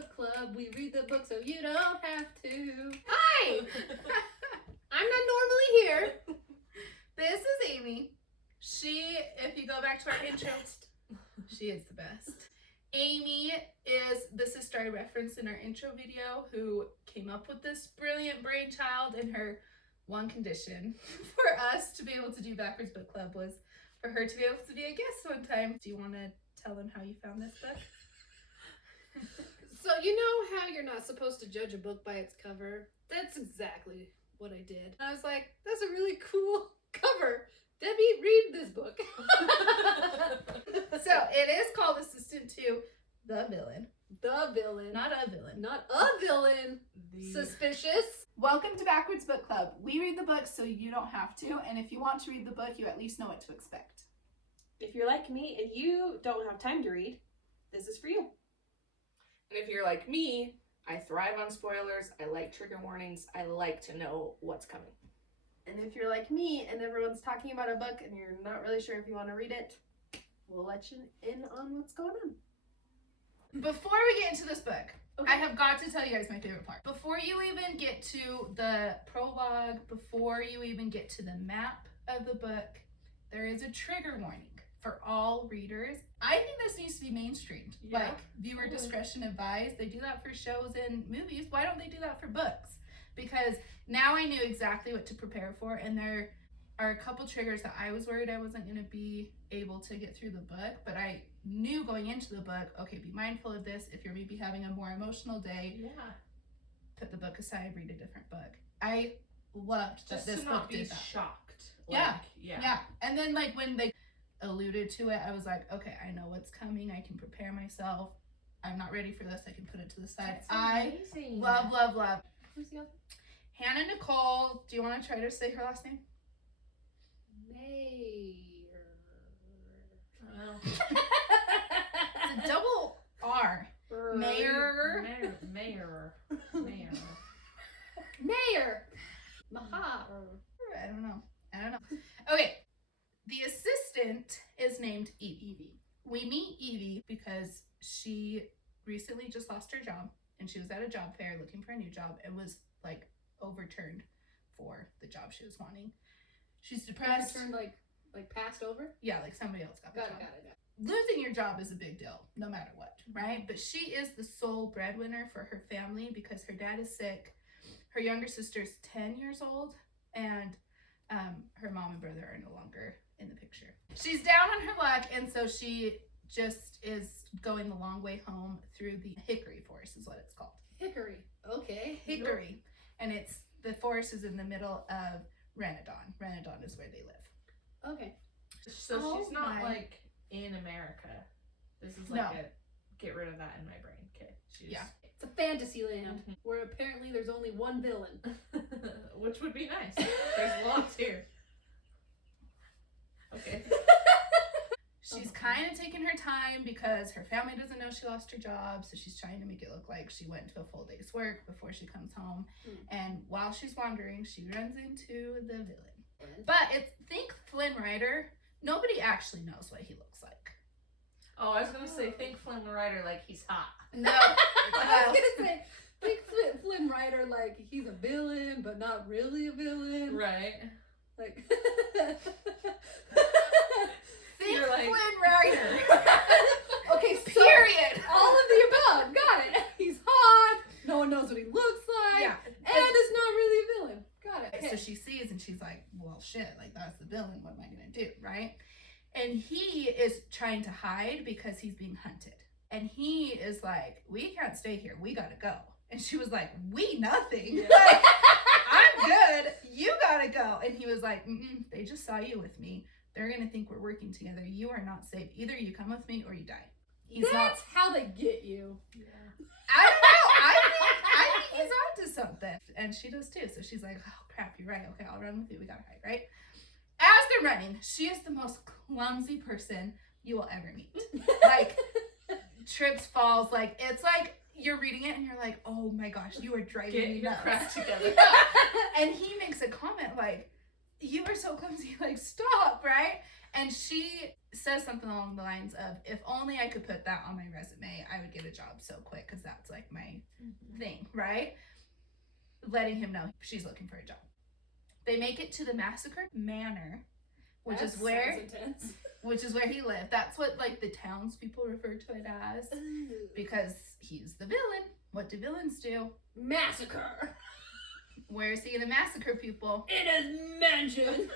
Book Club. We read the book so you don't have to. Hi! I'm not normally here. This is Amy. She, if you go back to our intro, she is the best. Amy is the sister I referenced in our intro video who came up with this brilliant brainchild, and her one condition for us to be able to do Backwards Book Club was for her to be able to be a guest one time. Do you want to tell them how you found this book? So you know how you're not supposed to judge a book by its cover? That's exactly what I did. I was like, that's a really cool cover. Debbie, read this book. So it is called Assistant to the Villain. The villain. Not a villain. Not a villain. Suspicious. Welcome to Backwards Book Club. We read the book so you don't have to, and if you want to read the book, you at least know what to expect. If you're like me and you don't have time to read, this is for you. And if you're like me, I thrive on spoilers, I like trigger warnings, I like to know what's coming. And if you're like me and everyone's talking about a book and you're not really sure if you want to read it, we'll let you in on what's going on. Before we get into this book, I have got to tell you guys my favorite part. Before you even get to the prologue, before you even get to the map of the book, there is a trigger warning for all readers. I think this needs to be mainstreamed. Yeah. Like, viewer discretion advised. They do that for shows and movies. Why don't they do that for books? Because now I knew exactly what to prepare for, and there are a couple triggers that I was worried I wasn't going to be able to get through the book, but I knew going into the book, okay, be mindful of this. If you're maybe having a more emotional day, put the book aside, read a different book. I loved that Just this to book not be did that. shocked. Yeah. And then like when they alluded to it, I was like, okay, I know what's coming. I can prepare myself. I'm not ready for this. I can put it to the side. I love. Who's the other? Hannah Nicole. Do you want to try to say her last name? Mayor. It's a double R. Mayor. Mayor. Maha. I don't know. Okay. The assistant is named Evie. We meet Evie because she recently just lost her job, and she was at a job fair looking for a new job and was like overturned for the job she was wanting. She's depressed. Turned like passed over? Yeah, like somebody else got the job. Got it. Losing your job is a big deal, no matter what, right? But she is the sole breadwinner for her family because her dad is sick. Her younger sister's 10 years old, and her mom and brother are no longer in the picture. She's down on her luck, and so she just is going the long way home through the Hickory Forest is what it's called. Hickory. Okay. Hickory. And the forest is in the middle of Renadon. Renadon is where they live. Okay. So she's not like in America. This is like a get rid of that in my brain. Okay. Yeah. It's a fantasy land where apparently there's only one villain. Which would be nice. There's lots here. Okay. She's kind of taking her time because her family doesn't know she lost her job, so she's trying to make it look like she went to a full day's work before she comes home. And while she's wandering, she runs into the villain. But think Flynn Rider. Nobody actually knows what he looks like. Oh, I was gonna say think Flynn Rider like he's hot. No. I was gonna say, think Flynn Rider like he's a villain, but not really a villain. Right. Like Think You're like- Flynn Rider. okay, Period. all of the above. Got it. He's hot. No one knows what he looks like. Yeah. And it's not really a villain. Got it. So she sees and she's like, well, shit, like that's the villain. What am I going to do? Right. And he is trying to hide because he's being hunted. And he is like, we can't stay here. We got to go. And she was like, we nothing. Yeah. Like, I'm good. You got to go. And he was like, they just saw you with me. They're going to think we're working together. You are not safe. Either you come with me or you die. That's how they get you. Yeah. I don't know. I think he's onto something. And she does too. So she's like, oh crap, you're right. Okay, I'll run with you. We gotta hide, right? As they're running, she is the most clumsy person you will ever meet. Like, trips, falls, like, it's like you're reading it and you're like, oh my gosh, you are driving me Get your nuts. crap together. And he makes a comment like, you are so clumsy, like, stop, right? And she says something along the lines of, if only I could put that on my resume, I would get a job so quick, because that's, like, my thing, right? Letting him know she's looking for a job. They make it to the Massacre Manor, which is where he lived. That's what, like, the townspeople refer to it as, because he's the villain. What do villains do? Massacre. Where is he gonna massacre people? In his mansion.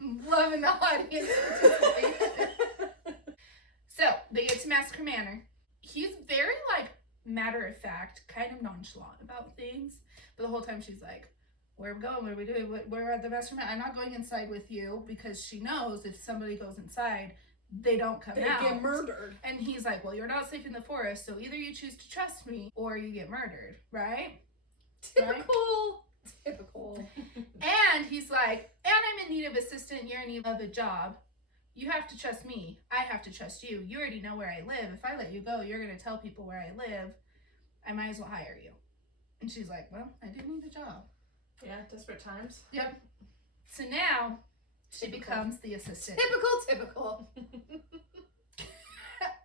Loving the audience. So they get to Massacre Manor. He's very, like, matter of fact, kind of nonchalant about things. But the whole time she's like, where are we going? What are we doing? We're at the Massacre Manor. I'm not going inside with you, because she knows if somebody goes inside, they don't come out. They get murdered. And he's like, well, you're not safe in the forest, so either you choose to trust me or you get murdered, right? Typical. Typical. And he's like, and I'm in need of assistant, you're in need of a job. You have to trust me. I have to trust you. You already know where I live. If I let you go, you're going to tell people where I live. I might as well hire you. And she's like, well, I do need a job. Yeah, desperate times. Yep. So now she Typical. becomes the assistant. Typical.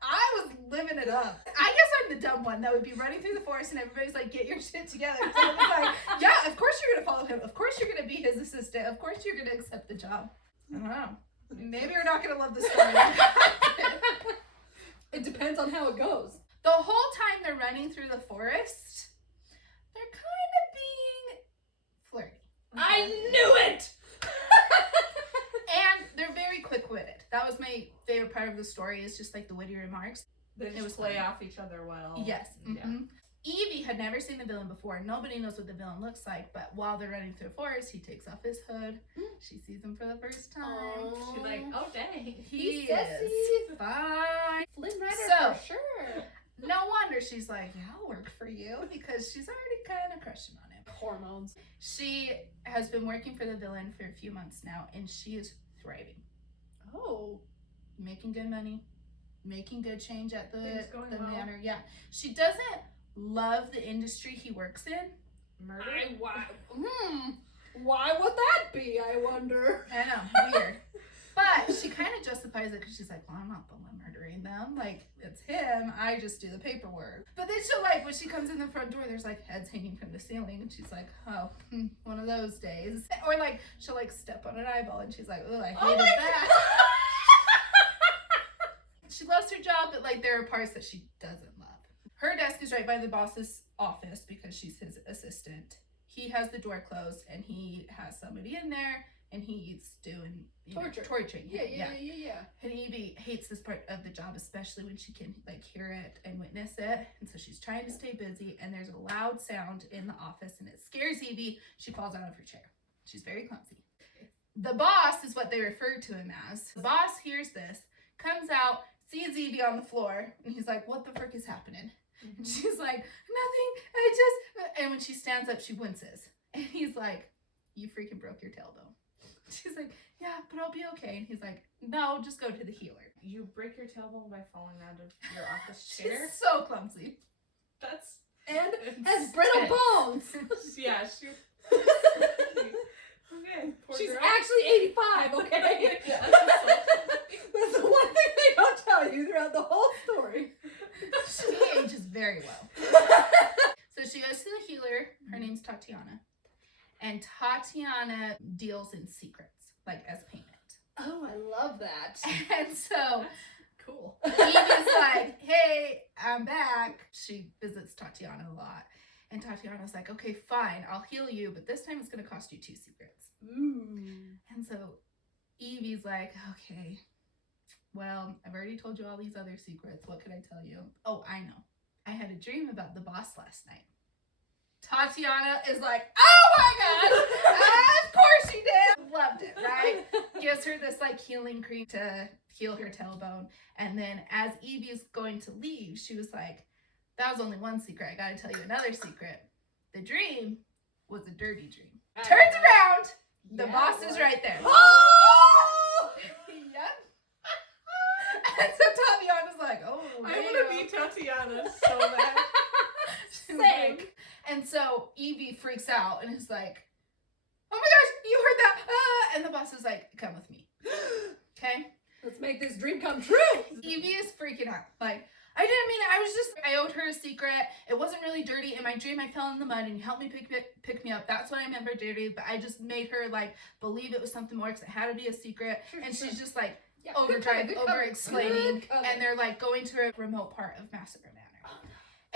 I was living it up. I guess I'm the dumb one that would be running through the forest and everybody's like, get your shit together. So I was like, yeah, of course you're going to follow him. Of course you're going to be his assistant. Of course you're going to accept the job. I don't know. Maybe you're not going to love the story. It depends on how it goes. The whole time they're running through the forest, they're kind of being flirty. I knew it! And they're very quick-witted. That was my favorite part of the story, is just like the witty remarks. They just was play funny. off each other well. Yes. Yeah. Mm-hmm. Evie had never seen the villain before. Nobody knows what the villain looks like, but while they're running through the forest, he takes off his hood. She sees him for the first time. Aww. She's like, oh dang. He sassy. is fine. Flynn Rider So- for sure. No wonder she's like, yeah, I'll work for you, because she's already kind of crushing on him. Hormones. She has been working for the villain for a few months now, and she is thriving. Oh. Making good money, making good change at the Things going well. manor. Yeah. She doesn't love the industry he works in. Murder? Why would that be, I wonder? I know, weird. But she kind of justifies it because she's like, well, I'm not the one murdering them. Like, it's him. I just do the paperwork. But then she'll, like, when she comes in the front door, there's, like, heads hanging from the ceiling. And she's like, oh, one of those days. Or, like, she'll, like, step on an eyeball. And she's like, oh, I hated that. She loves her job, but, like, there are parts that she doesn't love. Her desk is right by the boss's office because she's his assistant. He has the door closed, and he has somebody in there, and he's doing torturing him. Yeah. And Evie hates this part of the job, especially when she can, like, hear it and witness it. And so she's trying to stay busy, and there's a loud sound in the office, and it scares Evie. She falls out of her chair. She's very clumsy. The boss is what they refer to him as. The boss hears this, comes out, sees Evie on the floor, and he's like, what the frick is happening? And she's like, nothing, and when she stands up, she winces. And he's like, you freaking broke your tailbone. She's like, yeah, but I'll be okay. And he's like, no, just go to the healer. You break your tailbone by falling out of your office chair? She's so clumsy. That's... And has brittle bones. Yeah, she... Okay, poor She's girl. actually 85, okay? Yeah, That's the one thing they don't tell you throughout the whole story. She ages very well. So she goes to the healer. Her name's Tatiana. And Tatiana deals in secrets, like as payment. Oh, I love that. And so Cool. Evie's like, hey, I'm back. She visits Tatiana a lot. And Tatiana's like, okay, fine, I'll heal you, but this time it's going to cost you 2 secrets. Ooh. And so Evie's like, okay, well, I've already told you all these other secrets. What could I tell you? Oh, I know. I had a dream about the boss last night. Tatiana is like, oh my God, of course she did. Loved it, right? Gives her this like healing cream to heal her tailbone. And then as Evie's going to leave, she was like, that was only one secret. I gotta tell you another secret. The dream was a dirty dream. Turns around, the boss is right there. Oh! Yep. And so Tatiana's like, oh, I want to be Tatiana so bad. Same. And so Evie freaks out and is like, oh you heard that? And the boss is like, come with me. Okay? Let's make this dream come true. Evie is freaking out. Like, I didn't mean it. I owed her a secret. It wasn't really dirty. In my dream, I fell in the mud and you helped me pick me up. That's what I meant by dirty. But I just made her, like, believe it was something more because it had to be a secret. And she's just, like, Yeah, overdrive, good cover. over-explaining. Good cover. And they're, like, going to a remote part of Massacre Manor. Oh, no.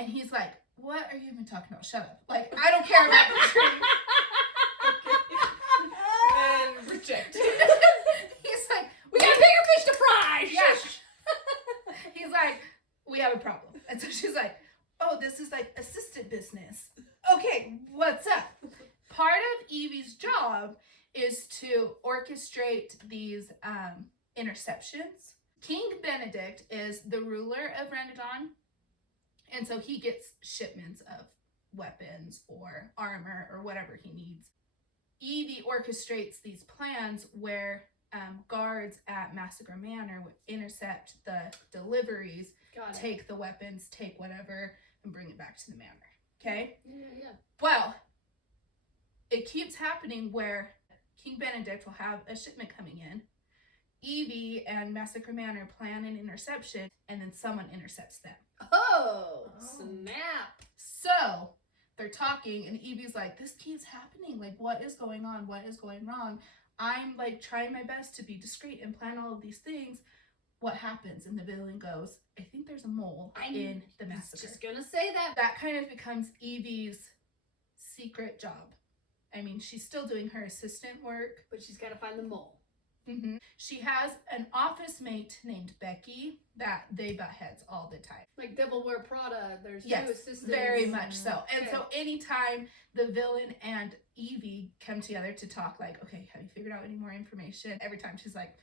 And he's like, what are you even talking about? Shut up. Like, I don't care about the dream. And reject. He's like, We got bigger fish to fry. yeah. He's like, we have a problem. And so she's like, oh, this is like assistant business. Okay, what's up? Part of Evie's job is to orchestrate these interceptions. King Benedict is the ruler of Renadon, and so he gets shipments of weapons or armor or whatever he needs. Evie orchestrates these plans where guards at Massacre Manor would intercept the deliveries, Got it. take the weapons, take whatever, and bring it back to the manor. Okay? Yeah. Well, it keeps happening where King Benedict will have a shipment coming in. Evie and Massacre Manor plan an interception, and then someone intercepts them. Oh, snap. So they're talking, and Evie's like, this keeps happening. Like, what is going on? What is going wrong? I'm, like, trying my best to be discreet and plan all of these things. What happens? And the villain goes, I think there's a mole in the massacre. Just gonna say that. That kind of becomes Evie's secret job. I mean, she's still doing her assistant work. But she's gotta find the mole. Mm-hmm. She has an office mate named Becky that they butt heads all the time. Like Devil Wear Prada, there's two Yes, assistants. very much so. And Okay. so anytime the villain and Evie come together to talk, like, okay, have you figured out any more information? Every time she's like,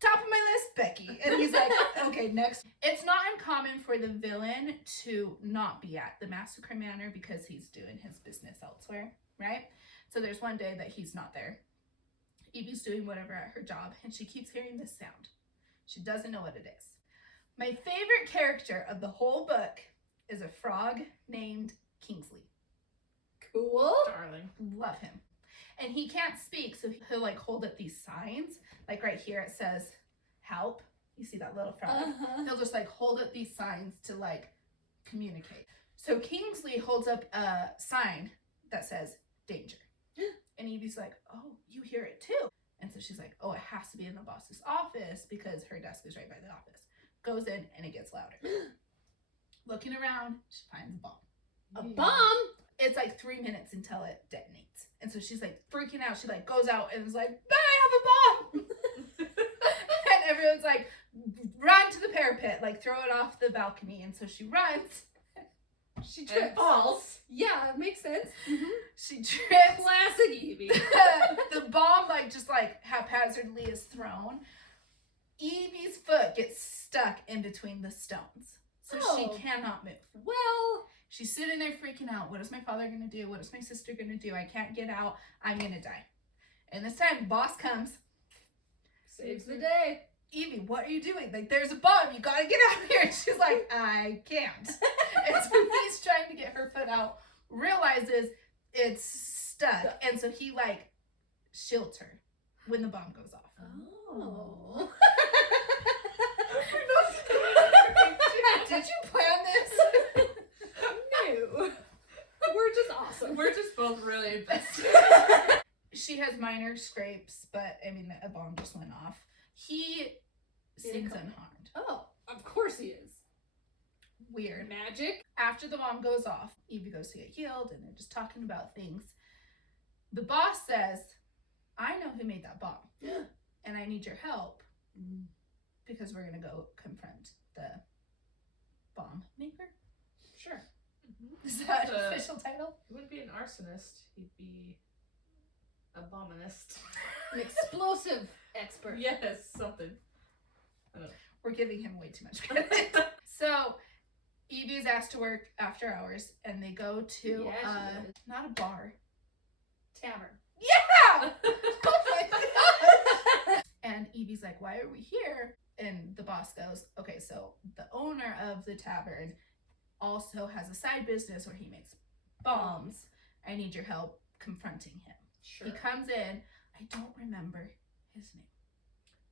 top of my list, Becky. And he's like, okay, next. It's not uncommon for the villain to not be at the Massacre Manor because he's doing his business elsewhere, right? So there's one day that he's not there. Evie's doing whatever at her job, and she keeps hearing this sound. She doesn't know what it is. My favorite character of the whole book is a frog named Kingsley. Cool. Darling. Love him. And he can't speak, so he'll, like, hold up these signs. Like, right here it says, help. You see that little frog? Uh-huh. He'll just, like, hold up these signs to, like, communicate. So Kingsley holds up a sign that says, danger. And Evie's like, oh, you hear it too. And so she's like, oh, it has to be in the boss's office because her desk is right by the office. Goes in and it gets louder. Looking around, she finds a bomb. A bomb? It's like 3 minutes until it detonates. And so she's like freaking out. She like goes out and is like, I have a bomb. And everyone's like, run to the parapet, like throw it off the balcony. And so she runs. She trips. And falls. Yeah, it makes sense. She trips. Classic Evie. The bomb like just like haphazardly is thrown. Evie's foot gets stuck in between the stones. So she Oh. cannot move. Well, She's sitting there freaking out. What is my father gonna do? What is my sister gonna do? I can't get out. I'm gonna die. And this time, boss comes. saves the day. Evie, what are you doing? Like, there's a bomb. You gotta get out of here. And she's like, I can't. And so he's trying to get her foot out, realizes it's stuck. And so he, like, shields her when the bomb goes off. Oh. Did you plan this? No. We're just awesome. We're just both really invested. She has minor scrapes, but, I mean, a bomb just went off. He seems unharmed. Oh, of course he is. Weird. Magic. After the bomb goes off, Evie goes to get healed, and they're just talking about things. The boss says, I know who made that bomb, and I need your help because we're going to go confront the bomb maker. Sure. Is that an official title? He wouldn't be an arsonist. He'd be a bombinist. An explosive expert. Yes, something. We're giving him way too much credit. So, Evie is asked to work after hours, and they go to, Yeah, she is. not a bar. Tavern. Yeah! Oh my God! And Evie's like, why are we here? And the boss goes, okay, so the owner of the tavern also has a side business where he makes bombs. I need your help confronting him. Sure. He comes in I don't remember his name.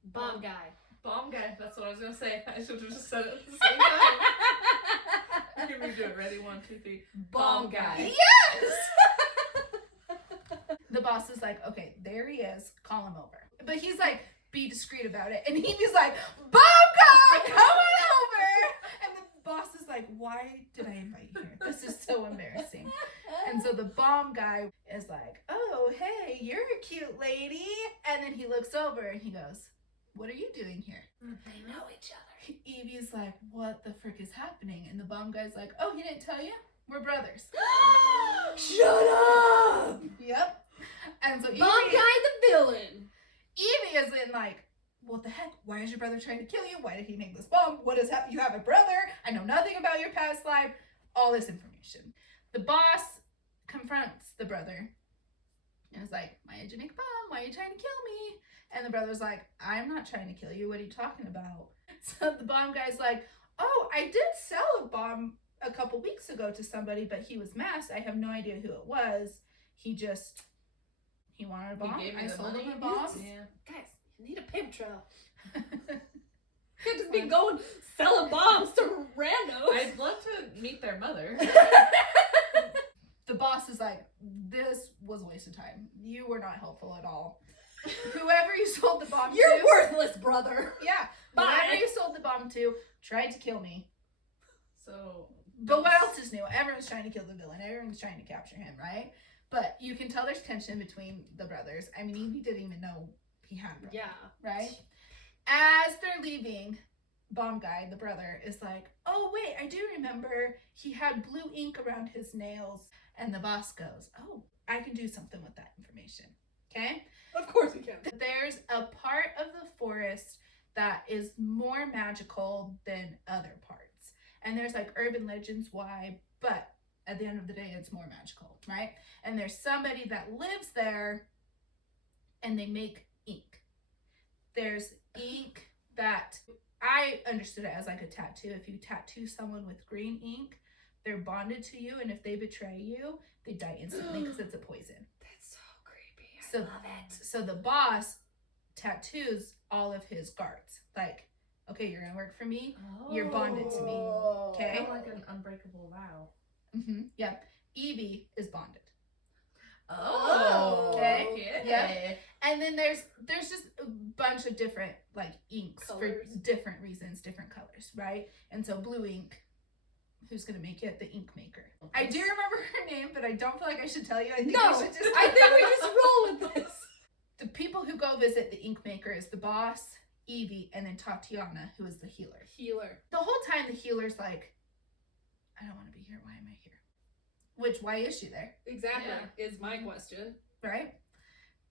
Bomb guy. Bomb guy. That's what I was gonna say. I should have just said it at the same time. Here we do it. Ready? 1, 2, 3. Bomb guy. Yes! The boss is like, okay, there he is. Call him over. But he's like, be discreet about it. And Evie's like, bomb guy, come on over. And the boss is like, why did I invite you here? This is so embarrassing. And so the bomb guy is like, oh, hey, you're a cute lady. And then he looks over and he goes, what are you doing here? They know each other. Evie's like, what the frick is happening? And the bomb guy's like, oh, he didn't tell you? We're brothers. Shut up! Yep. And so Bomb Evie, guy the villain. Evie is in like, what the heck? Why is your brother trying to kill you? Why did he make this bomb? What is happening? You have a brother. I know nothing about your past life. All this information. The boss confronts the brother and is like, why did you make a bomb? Why are you trying to kill me? And the brother's like, I'm not trying to kill you. What are you talking about? So the bomb guy's like, oh, I did sell a bomb a couple weeks ago to somebody, but he was masked. I have no idea who it was. He wanted a bomb. gave me I the sold money? him a bomb. Yeah. Guys, you need a paper trail. Can't just be going selling bombs to randos. I'd love to meet their mother. The boss is like, this was a waste of time. You were not helpful at all. Whoever you sold the bomb You're to. worthless, brother. Yeah. Bye. Whoever you sold the bomb to tried to kill me. So. But what else is new? Everyone's trying to kill the villain. Everyone's trying to capture him, right? But you can tell there's tension between the brothers. I mean, Evie didn't even know he had a brother, Yeah. right? As they're leaving, Bomb Guy, the brother, is like, oh, wait, I do remember he had blue ink around his nails. And the boss goes, oh, I can do something with that information. Okay? Of course you can. There's a part of the forest that is more magical than other parts. And there's like urban legends why, but at the end of the day, it's more magical, right? And there's somebody that lives there and they make ink. There's ink that I understood it as like a tattoo. If you tattoo someone with green ink, they're bonded to you. And if they betray you, they die instantly because it's a poison. That's so creepy. So, love it. So the boss tattoos all of his guards. Like, okay, you're gonna work for me. You're bonded to me. Okay. Kind of like an unbreakable vow. Yeah. Evie is bonded. Oh. Okay. Yeah. And then there's just a bunch of different like inks Colors. for different reasons, different colors, right? And so blue ink. Who's gonna make it? The ink maker. I do remember her name, but I don't feel like I should tell you. I think No, we should just. I think we just roll with this. The people who go visit the ink maker is the boss, Evie, and then Tatiana, who is the healer. Healer. The whole time the healer's like, I don't want to be here. Why am I here? Why is she there? Exactly. Is my question. Right?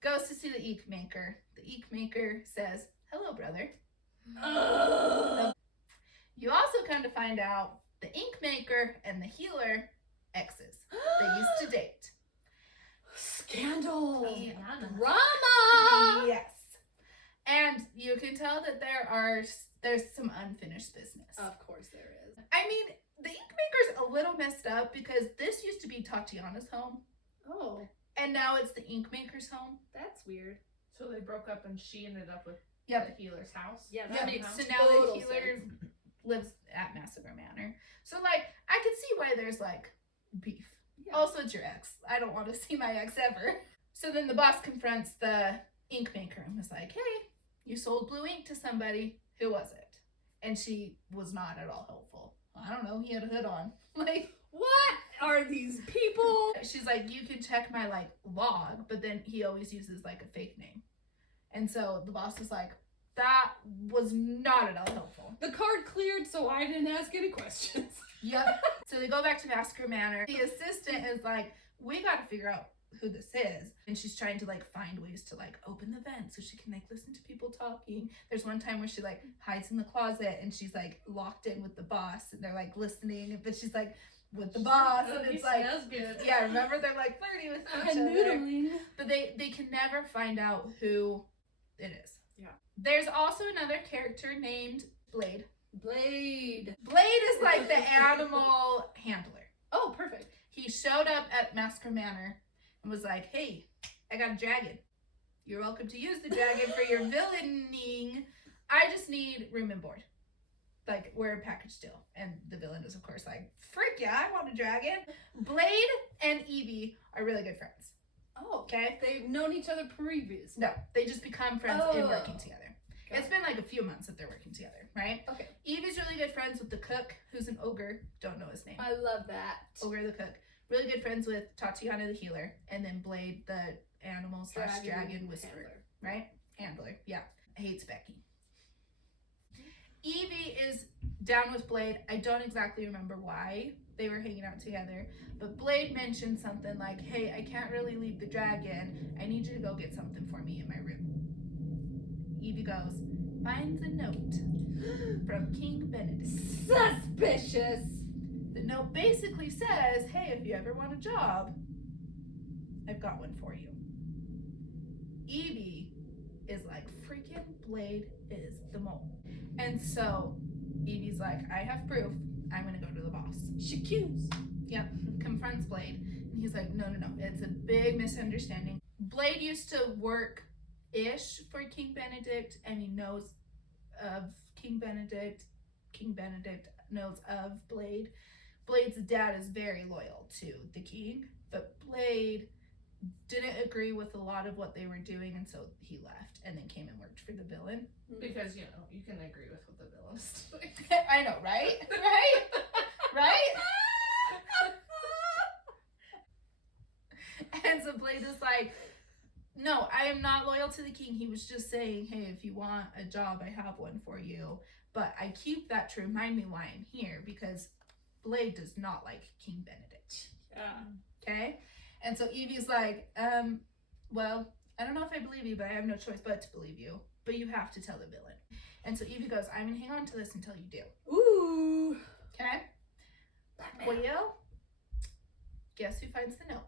Goes to see the ink maker. The ink maker says, hello, brother. You also come to find out the ink maker and the healer exes. They used to date. Scandal. Yeah. Drama. Yes. And you can tell that there's some unfinished business. Of course there is. I mean, the ink maker's a little messed up because this used to be Tatiana's home, Oh, and now it's the ink maker's home. that's weird. So they broke up and she ended up with Yep. the healer's house. Yeah, that Yep. makes So now the total healer sense. lives at Massacre Manor. So like, I can see why there's like beef. Yeah. Also, it's your ex. I don't want to see my ex ever. So then the boss confronts the ink maker and was like, hey, you sold blue ink to somebody. Who was it? And she was not at all helpful. I don't know. He had a hood on. Like, What are these people? she's like, you can check my like log, but then he always uses like a fake name. And so the boss was like, that was not at all helpful. The card cleared, so I didn't ask any questions. Yep. So they go back to Massacre Manor. The assistant is like, we got to figure out who this is. And she's trying to like find ways to like open the vent so she can like listen to people talking. There's one time where she like hides in the closet and she's like locked in with the boss and they're like listening, but she's like with the boss and it's like, smells good. yeah, remember they're like flirty with each I'm other. noodling. But they can never find out who it is. Yeah. There's also another character named Blade. Blade. Blade is like the animal handler. Oh, perfect. He showed up at Massacre Manor and was like, hey, I got a dragon. You're welcome to use the dragon for your villaining. I just need room and board. Like, we're a package deal. And the villain is, of course, like, frick yeah, I want a dragon. Blade and Evie are really good friends. Oh, Okay? they've known each other previously. No, they just become friends in working together. Got It's been like a few months that they're working together, right? Okay. Evie's really good friends with the cook, who's an ogre. Don't know his name. I love that. Ogre the cook. Really good friends with Tatiana the healer. And then Blade the animal / dragon whisperer. handler. Right? Handler. Yeah. Hates Becky. Evie is down with Blade. I don't exactly remember why they were hanging out together, but Blade mentioned something like, hey, I can't really leave the dragon. I need you to go get something for me in my room. Evie goes, finds a note from King Benedict. Suspicious. The note basically says, hey, if you ever want a job, I've got one for you. Evie is like, freaking Blade is the mole. And so Evie's like, I have proof. I'm going to go to the boss. She accused. Yep. Confronts Blade. And he's like, no. It's a big misunderstanding. Blade used to work-ish for King Benedict, and he knows of King Benedict. King Benedict knows of Blade. Blade's dad is very loyal to the king, but Blade didn't agree with a lot of what they were doing, and so he left and then came and worked for the villain. Because, you know, you can agree with what the villain is doing. I know, right? Right? And so Blade is like, no, I am not loyal to the king. He was just saying, hey, if you want a job, I have one for you. But I keep that to remind me why I'm here, because Blade does not like King Benedict. Yeah. Okay? And so Evie's like, well, I don't know if I believe you, but I have no choice but to believe you. But you have to tell the villain. And so Evie goes, I'm going to hang on to this until you do. Ooh. Okay? Well, guess who finds the note?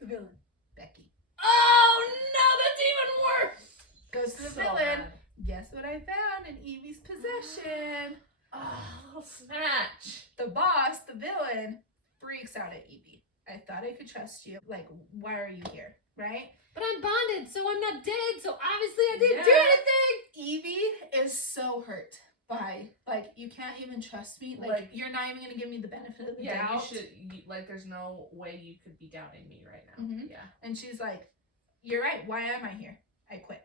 The villain. Becky. Oh no, that's even worse. Goes to the So villain. bad. Guess what I found in Evie's possession? Oh, snatch. The boss, the villain, freaks out at Evie. I thought I could trust you. Like, why are you here? Right? But I'm bonded, so I'm not dead, so obviously I didn't do Yeah. anything. Evie is so hurt by, like, you can't even trust me. Like you're not even going to give me the benefit of the Yeah, doubt. like, there's no way you could be doubting me right now. Mhm. Yeah. And she's like, you're right. Why am I here? I quit.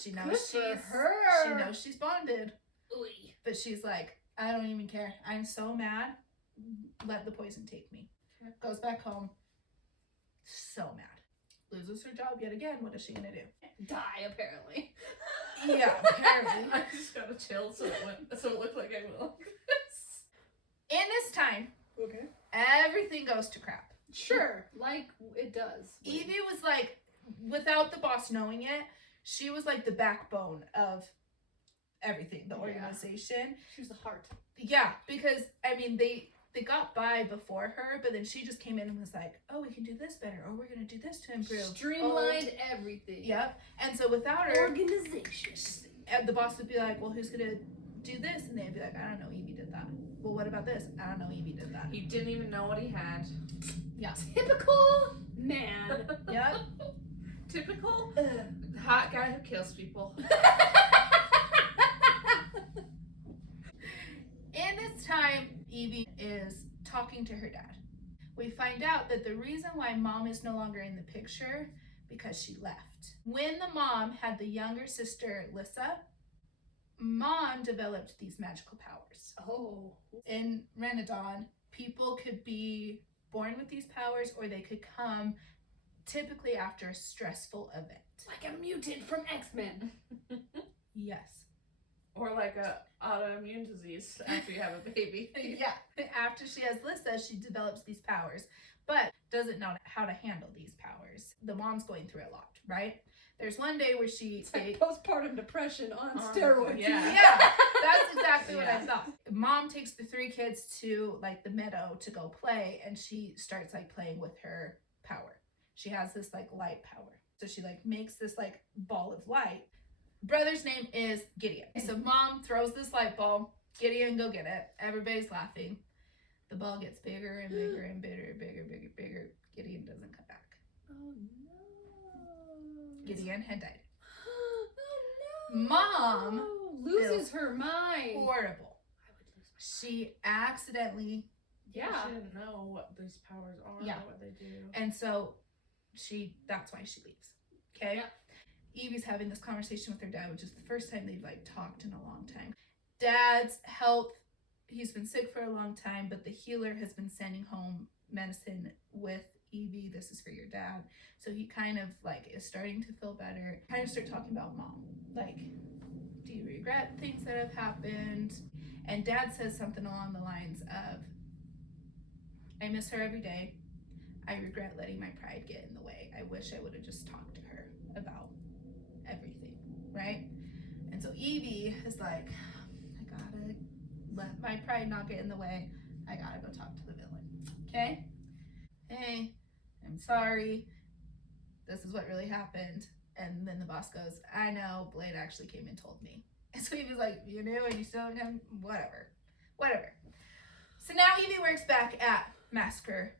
She knows Good for she's her. She knows she's bonded. Ooh. But she's like, I don't even care. I'm so mad. Let the poison take me. Goes back home. So mad. Loses her job yet again. What is she gonna do? Die, apparently. Yeah, apparently. I just got a chill, so it looked like I will. In this time, Okay. everything goes to crap. Sure, like it does. Evie was like, without the boss knowing it, she was like the backbone of everything, the Yeah. organization. She was the heart. Yeah, because I mean they got by before her, but then she just came in and was like, oh, we can do this better, or we're gonna do this to improve. Streamlined everything. Yep. And so without her, Organization. the boss would be like, well, who's gonna do this? And they'd be like, I don't know, Evie did that. Well, what about this? I don't know, Evie did that. He didn't even know what he had. Yeah. Typical man. Yep. Typical hot guy who kills people. In this time, Evie is talking to her dad. We find out that the reason why mom is no longer in the picture, because she left. When the mom had the younger sister, Lissa, mom developed these magical powers. Oh. In Renadon, people could be born with these powers, or they could come typically after a stressful event. Like a mutant from X-Men. Yes. Or like a autoimmune disease after you have a baby. Yeah. After she has Lissa, she develops these powers, but doesn't know how to handle these powers. The mom's going through a lot, right? There's one day where she... It's like postpartum depression on Oh, steroids. yeah. Yeah, that's exactly what I Yeah. thought. Mom takes the 3 kids to like the meadow to go play, and she starts like playing with her power. She has this like light power. So she like makes this like ball of light. Brother's name is Gideon. So mom throws this light ball. Gideon, go get it. Everybody's laughing. The ball gets bigger and bigger and bigger, bigger. Gideon doesn't come back. Oh no. Gideon had died. Oh no. Mom loses her mind. Horrible. I would lose my She accidentally, Yeah. She didn't know what these powers are Yeah. or what they do. and so that's why she leaves. Okay? Yeah. Evie's having this conversation with her dad, which is the first time they've like talked in a long time. Dad's health, he's been sick for a long time, but the healer has been sending home medicine with Evie. This is for your dad. So he kind of like is starting to feel better. Kind of start talking about mom. Like, do you regret things that have happened? And dad says something along the lines of, I miss her every day. I regret letting my pride get in the way. I wish I would have just talked to her about everything, right? And so Evie is like, I gotta let my pride not get in the way. I gotta go talk to the villain. Okay? Hey, I'm sorry. This is what really happened. And then the boss goes, I know, Blade actually came and told me. And so Evie's like, you knew and you still don't have, whatever. So now Evie works back at Massacre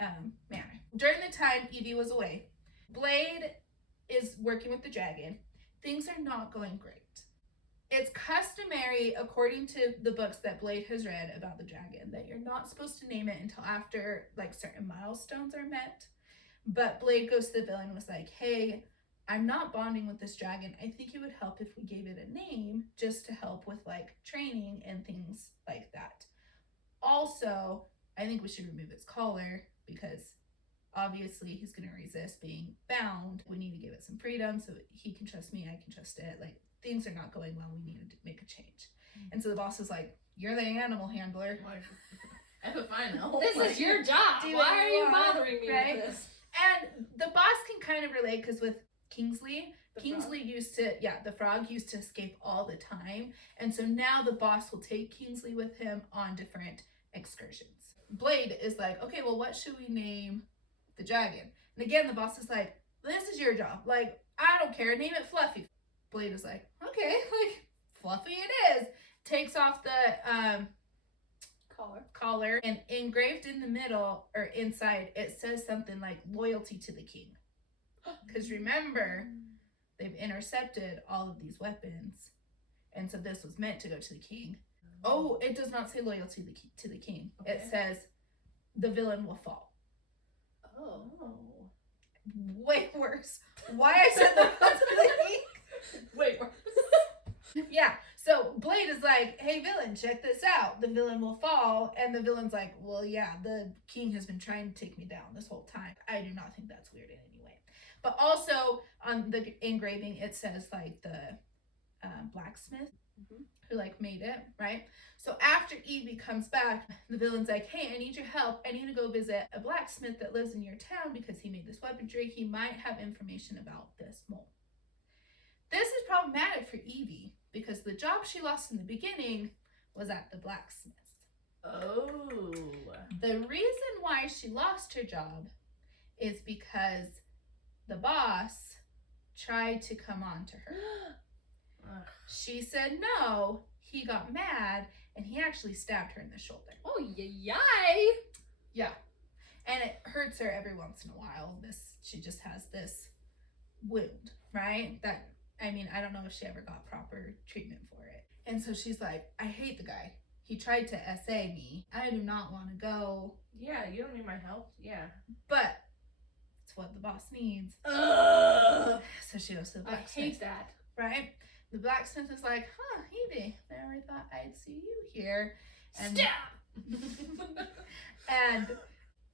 Manor. During the time Evie was away, Blade is working with the dragon. Things are not going great. It's customary, according to the books that Blade has read about the dragon, that you're not supposed to name it until after like certain milestones are met. But Blade goes to the villain and was like, hey, I'm not bonding with this dragon. I think it would help if we gave it a name just to help with like training and things like that. Also, I think we should remove its collar because obviously he's going to resist being bound. We need to give it some freedom so he can trust me, I can trust it. Like, things are not going well. We need to make a change. And so the boss is like, you're the animal handler. Like, if I know. This is your job. Do Why what are you you want, bothering me right? with this? And the boss can kind of relate because with Kingsley, The Kingsley used to, the frog used to escape all the time. And so now the boss will take Kingsley with him on different excursions. Blade is like, okay, well, what should we name the dragon? And again, the boss is like, this is your job. Like, I don't care. Name it Fluffy. Blade is like, okay, like, Fluffy it is. Takes off the collar and engraved in the middle or inside, it says something like loyalty to the king. Because remember, they've intercepted all of these weapons. And so this was meant to go to the king. Oh, it does not say loyalty to the king. Okay. It says the villain will fall. Oh. Way worse. Why I said the villain to the king? Wait, Yeah. So Blade is like, hey, villain, check this out. The villain will fall. And the villain's like, well, yeah, the king has been trying to take me down this whole time. I do not think that's weird in any way. But also on the engraving, it says like the blacksmith who like made it, right? So after Evie comes back, the villain's like, hey, I need your help. I need to go visit a blacksmith that lives in your town because he made this weaponry. He might have information about this mole. This is problematic for Evie because the job she lost in the beginning was at the blacksmith. Oh. The reason why she lost her job is because the boss tried to come on to her. She said no, he got mad, and he actually stabbed her in the shoulder. Oh, yay! Yeah. And it hurts her every once in a while. She just has this wound, right? That, I mean, I don't know if she ever got proper treatment for it. And so she's like, I hate the guy. He tried to SA me. I do not want to go. Yeah, you don't need my help. Yeah. But it's what the boss needs. Ugh. So she goes to the I blacksmith. hate that. Right? The blacksmith is like, huh, Evie, never thought I'd see you here. And Stab! And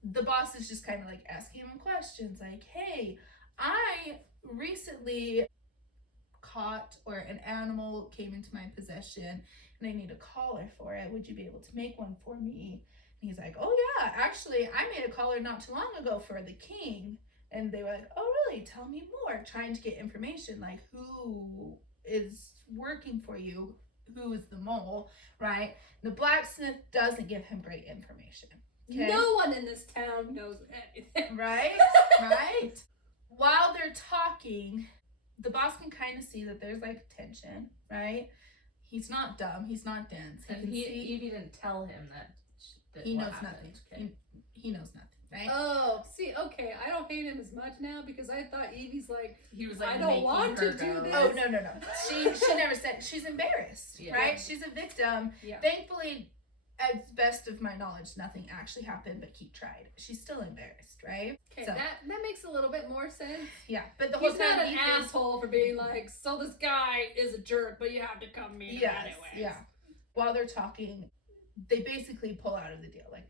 the boss is just kind of like asking him questions like, hey, I recently caught or an animal came into my possession and I need a collar for it. Would you be able to make one for me? And he's like, oh yeah, actually I made a collar not too long ago for the king. And they were like, oh really? Tell me more. Trying to get information like who is working for you, who is the mole, right? The blacksmith doesn't give him great information. Okay? No one in this town knows anything. Right? Right? While they're talking, the boss can kind of see that there's like tension, right? He's not dumb. He's not dense. And Evie didn't tell him that He what knows happened. nothing. Okay. He knows nothing. right? Oh, see, okay, I don't hate him as much now because I thought Evie's like, He was like, I don't making want her to do go. this. Oh, no. She never said, she's embarrassed, Yeah. right? She's a victim. Yeah. Thankfully, as best of my knowledge, nothing actually happened, but he tried. She's still embarrassed, right? Okay, So- that makes a little bit more sense. Yeah, but the whole He's time not an Evie's- asshole for being like, so this guy is a jerk, but you have to come meet him Yes, anyways. yeah. While they're talking, they basically pull out of the deal. Like,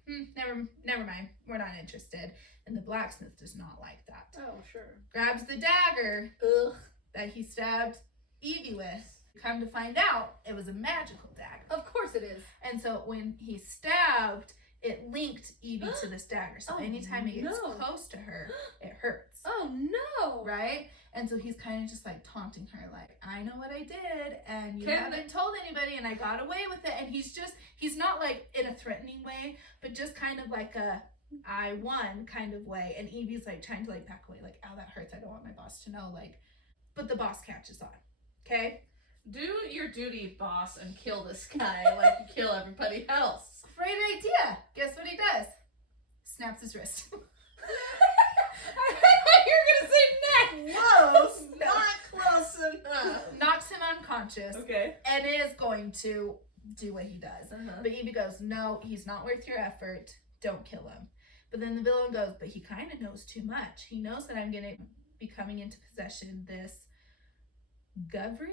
never mind. We're not interested. And the blacksmith does not like that. Oh, sure. Grabs the dagger Ugh. that he stabbed Evie with. Come to find out, it was a magical dagger. Of course it is. And so when he stabbed, it linked Evie to this dagger. So Oh, anytime it gets no. close to her, it hurts. Oh, no. Right? And so he's kind of just like taunting her, like, I know what I did, and you Can- haven't told anybody, and I got away with it. And he's not like in a threatening way, but just kind of like a I won kind of way. And Evie's like trying to like back away, like, ow, that hurts. I don't want my boss to know. Like, but the boss catches on. Okay? Do your duty, boss, and kill this guy like you kill everybody else. Great idea. Guess what he does? Snaps his wrist. I thought you were going to say neck. Close. Not close enough. Knocks him unconscious Okay. and is going to do what he does. Uh-huh. But Evie goes, no, he's not worth your effort. Don't kill him. But then the villain goes, but he kind of knows too much. He knows that I'm going to be coming into possession this Gouvre?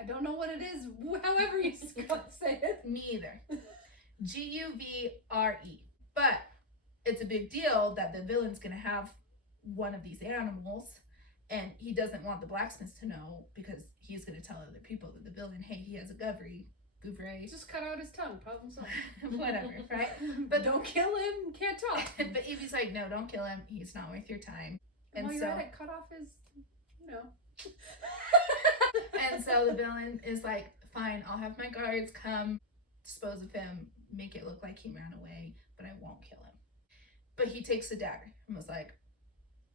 I don't know what it is, however you say it. Me either. Guvre. But it's a big deal that the villain's going to have one of these animals, and he doesn't want the blacksmith to know because he's going to tell other people that the villain, hey, he has a Gouvre. Just cut out his tongue, problem solved. Whatever, right? But don't kill him, can't talk. But Evie's like, no, don't kill him. He's not worth your time. And While so, you're at it, cut off his, you know. and so the villain is like, fine, I'll have my guards come dispose of him, make it look like he ran away, but I won't kill him. But he takes the dagger and was like,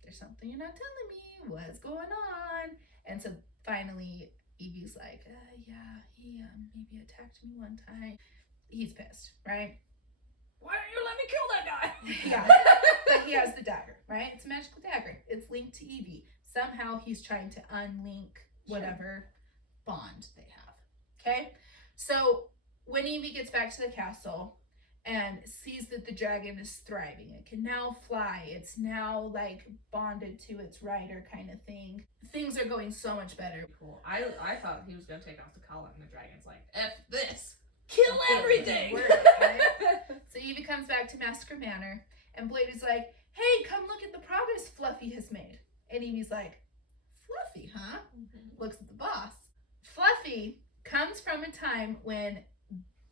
there's something you're not telling me. What's going on? And so finally, Evie's like, yeah, he maybe attacked me one time. He's pissed, right? Why don't you let me kill that guy? Yeah. But he has the dagger, right? It's a magical dagger. It's linked to Evie. Somehow he's trying to unlink whatever bond they have. Okay? So when Evie gets back to the castle and sees that the dragon is thriving, it can now fly. It's now like bonded to its rider kind of thing. Things are going so much better. Cool. I thought he was gonna take off the collar, and the dragon's like, F this. Kill everything. Word, right? So Evie comes back to Massacre Manor, and Blade is like, hey, come look at the progress Fluffy has made. And Evie's like, Fluffy, huh? Looks at the boss. Fluffy comes from a time when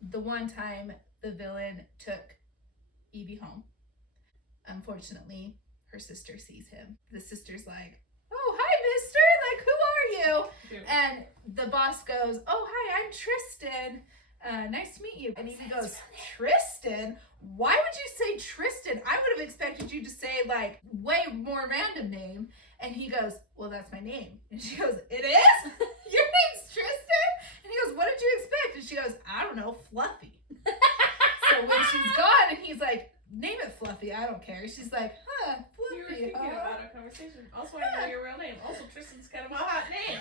the one time the villain took Evie home. Unfortunately, her sister sees him. The sister's like, oh, hi, mister. Like, who are you? Dude. And the boss goes, oh, hi, I'm Tristan. Nice to meet you. And Evie goes, Tristan? Why would you say Tristan? I would have expected you to say, like, way more random name. And he goes, well, that's my name. And she goes, it is? Your name's Tristan? And he goes, what did you expect? And she goes, I don't know, Fluffy. So when she's gone and he's like, name it Fluffy, I don't care. She's like, huh, You were Fluffy, thinking huh? about our conversation. Also, I know your real name. Also, Tristan's kind of a hot name.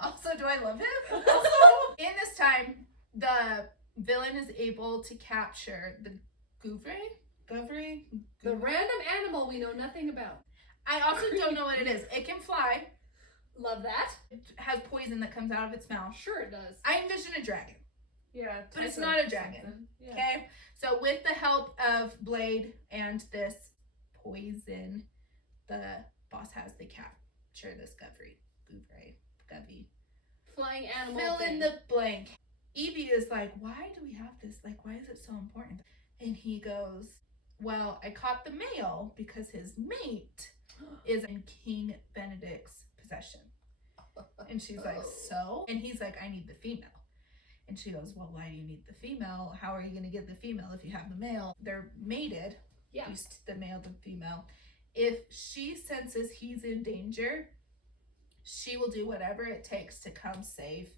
Also, do I love him? Also, in this time, the villain is able to capture the Gouvre? The random animal we know nothing about. I also don't know what it is. It can fly. Love that. It has poison that comes out of its mouth. Sure it does. I envision a dragon. Yeah, But it's type not of a dragon. something. Yeah. Okay? So with the help of Blade and this poison, the boss has to capture this Govey. Flying animal Fill thing. in the blank. Evie is like, why do we have this? Like, why is it so important? And he goes, well, I caught the male because his mate is in King Benedict's possession. And she's like, so? And he's like, I need the female. And she goes, well, why do you need the female? How are you going to get the female if you have the male? They're mated. Yeah. Used the male to female. If she senses he's in danger, she will do whatever it takes to come save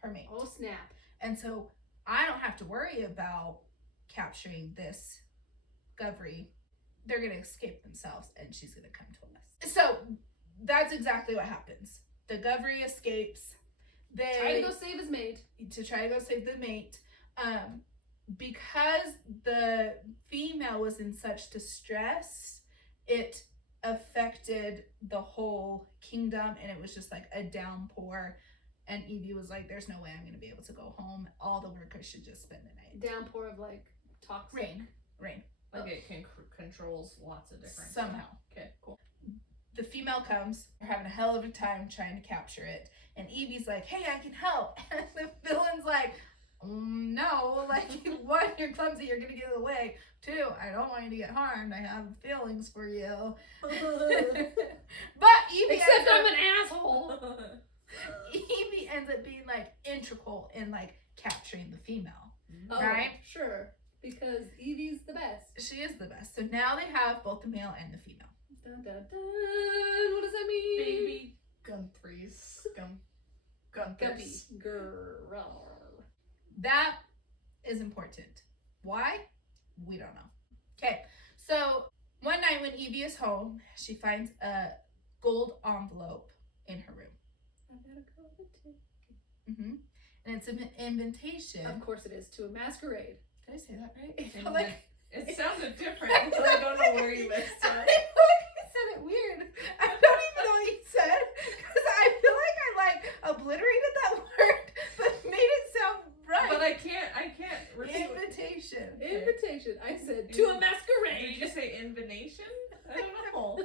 her mate. Oh snap. And so I don't have to worry about capturing this Govry. They're going to escape themselves and she's going to come to us. So that's exactly what happens. The Govry escapes. They Try to go save his mate. try to go save the mate. Because the female was in such distress, it affected the whole kingdom, and it was just like a downpour. And Evie was like, there's no way I'm going to be able to go home. All the workers should just spend the night. Downpour of like toxic. Rain. Like it controls lots of different. Somehow. Okay, cool. The female comes. They're having a hell of a time trying to capture it. And Evie's like, hey, I can help. And the villain's like, no, like, one, you're clumsy, you're gonna get in the way. Two, I don't want you to get harmed. I have feelings for you. But Evie Except I'm an asshole. Evie ends up being like integral in like capturing the female. Oh, Right? Sure. Because Evie's the best. She is the best. So now they have both the male and the female. Dun, dun, dun. What does that mean? Baby Gumphreys. Gumphreys. Guppy. Girl. That is important. Why? We don't know. Okay, so one night when Evie is home, she finds a gold envelope in her room. I gotta go to. And it's an invitation. Of course it is, to a masquerade. Did I say that right? I And felt like it sounded different, so I don't know where you mixed I it. feel like I said it weird. I don't even know what you said because I feel like I like obliterated that word, but made it sound right. But I can't repeat. Invitation. Invitation. I said to a Did masquerade. you just say invitation? I don't know.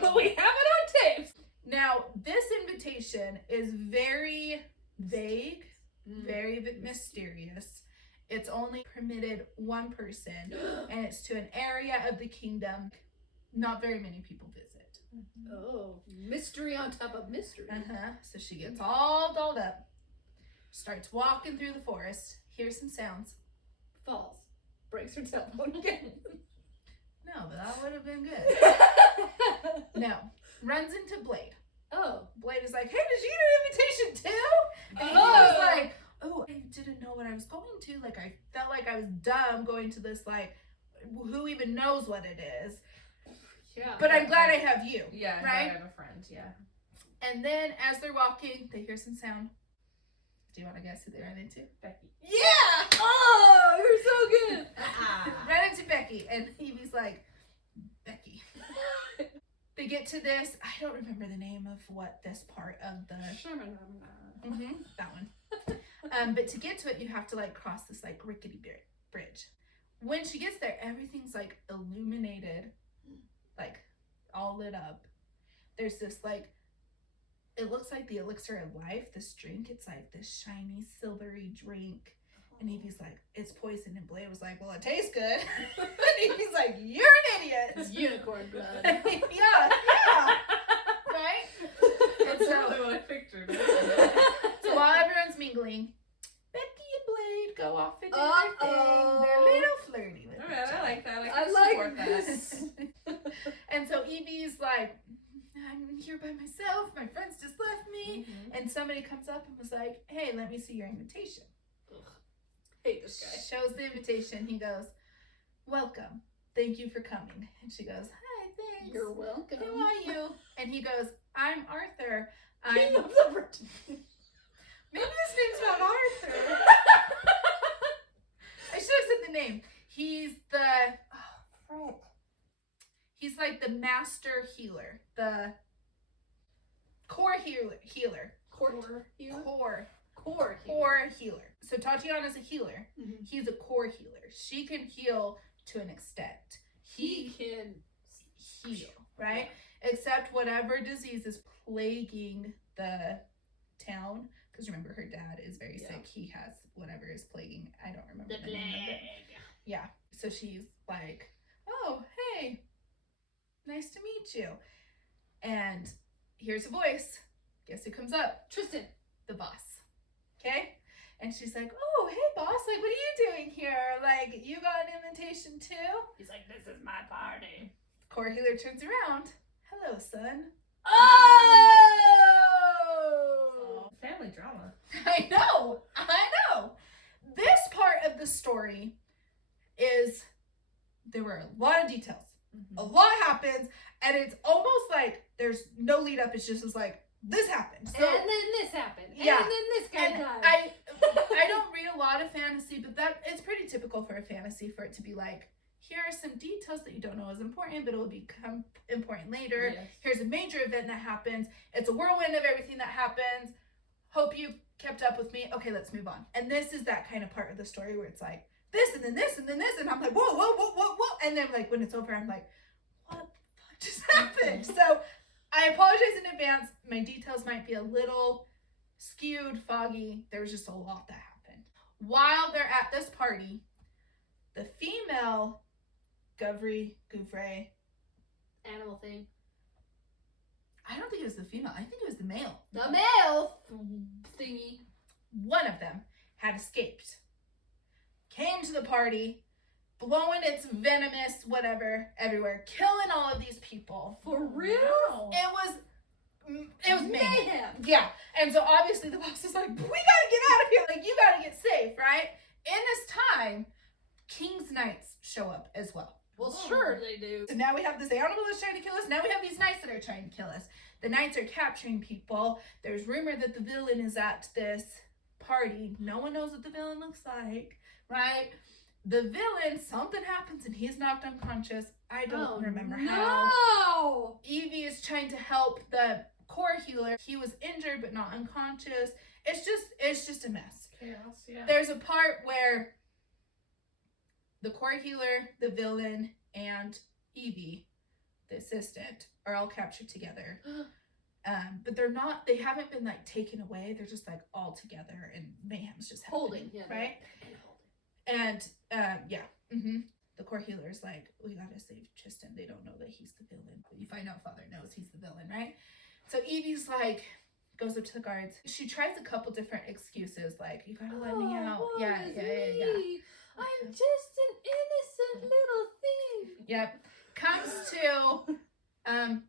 But we have it on tape. Now, this invitation is very vague, very mysterious. It's only permitted one person, and it's to an area of the kingdom not very many people visit. Oh, mystery on top of mystery. So she gets all dolled up, starts walking through the forest, hears some sounds. Falls. Breaks her telephone again. No, but that would have been good. No. Runs into Blade. Oh. Blade is like, hey, did you get an invitation too? And he was like, oh, I didn't know what I was going to. Like, I felt like I was dumb going to this, like, who even knows what it is. Yeah. But I'm glad I have you. Yeah, I'm right? glad I have a friend, yeah. And then as they're walking, they hear some sound. Do you want to guess who they ran into? Becky. Yeah! Oh, you're so good. Ran into Becky. And Evie's like, Becky. They get to this, I don't remember the name of what this part of the... that one. But to get to it, you have to like cross this like rickety bridge. When she gets there, everything's like illuminated, like all lit up. There's this like, it looks like the elixir of life, this drink. It's like this shiny, silvery drink. And Evie's like, it's poison. And Blade was like, well, it tastes good. And Evie's like, you're an idiot. It's unicorn blood. yeah. Right? That's really what I pictured. So while everyone's mingling, Becky and Blade go off and do their thing. They're a little flirty with Alright, each I other. like that. I I can like support that. this. And so Evie's like, I'm here by myself. My friends just left me. And somebody comes up and was like, hey, let me see your invitation. Hate this guy. Shows the invitation. He goes, welcome. Thank you for coming. And she goes, hi, thanks. You're welcome. Who are you? And he goes, I'm Arthur. King I'm... of the Virgin. Maybe his name's not Arthur. I should have said the name. He's the... Oh, frick. He's like the master healer. The core healer. Core healer. Core healer. So Tatiana's a healer. Mm-hmm. He's a core healer. She can heal to an extent. He can heal, right? Except whatever disease is plaguing the town. Because remember, her dad is very sick. He has whatever is plaguing. I don't remember the name of it. Yeah. So she's like, oh, hey, nice to meet you. And here's a voice. Guess who comes up? Tristan. The boss. Okay? And she's like, oh, hey, boss. Like, what are you doing here? Like, you got an invitation too? He's like, this is my party. Core healer turns around. Hello, son. Oh! Family drama. I know. of the story is there were a lot of details. Mm-hmm. A lot happens, and it's almost like there's no lead up. It's just like this happened. So, and then this happened. Yeah. And then this guy and died. I don't read a lot of fantasy, but that it's pretty typical for a fantasy for it to be like, here are some details that you don't know is important, but it will become important later. Yes. Here's a major event that happens. It's a whirlwind of everything that happens. Hope you kept up with me. Okay, let's move on. And this is that kind of part of the story where it's like this and then this and then this, and I'm like, whoa, whoa, whoa, whoa, whoa. And then like when it's over, I'm like, what the fuck just happened? So I apologize in advance. My details might be a little skewed, foggy. There was just a lot that happened. While they're at this party, the female Gouvre, Animal thing. I don't think it was the female. I think it was the male. The male thingy. One of them had escaped, came to the party, blowing its venomous whatever everywhere, killing all of these people. For real? Wow. It was mayhem. mayhem. Yeah. And so obviously the boss is like, we gotta get out of here. Like, you gotta get safe, right? In this time, King's Knights show up as well. Well, sure they do. So now we have this animal that's trying to kill us. Now we have these knights that are trying to kill us. The knights are capturing people. There's rumor that the villain is at this party. No one knows what the villain looks like, right? The villain, something happens and he's knocked unconscious. I don't remember how. No! Evie is trying to help the core healer. He was injured but not unconscious. It's just a mess. Chaos, yeah. There's a part where the core healer, the villain, and Evie, the assistant, are all captured together. But they haven't been like taken away. They're just like all together and mayhem's just happening. Holding, yeah. Right? And the core healer's like, we gotta save Tristan. They don't know that he's the villain. You find out Father knows he's the villain, right? So Evie's like, goes up to the guards. She tries a couple different excuses, like, you gotta let me out. Yeah. I'm just an innocent little thing. Yep. Comes to,